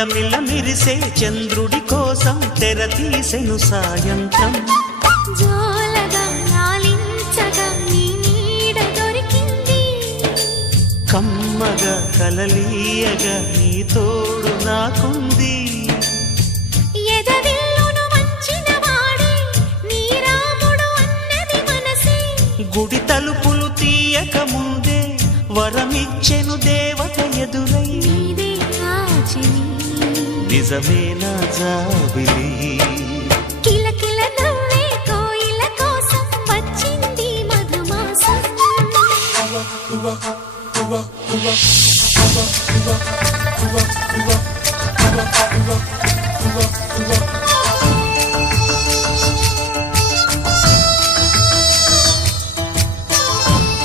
మిలమిల మిరిసే చంద్రుడి కోసం తెర తీసెను సాయంత్రం. జోలగా లాలించగా నీ నీడ దొరికింది, కమ్మగా కలలీయగా నీ తోడు నాకుంది. ఎదవిల్లును వంచిన వాడే నీ రాముడు అన్నది మనసే, గుడి తలుపులు తీయక ముందే వరమిచ్చెను దేవత ఎదురై. నీదే ఆచిని నిజమే నా జాబిలి, కిలకిల నవ్వే కోయిల కోసం వచ్చింది మధుమాసం.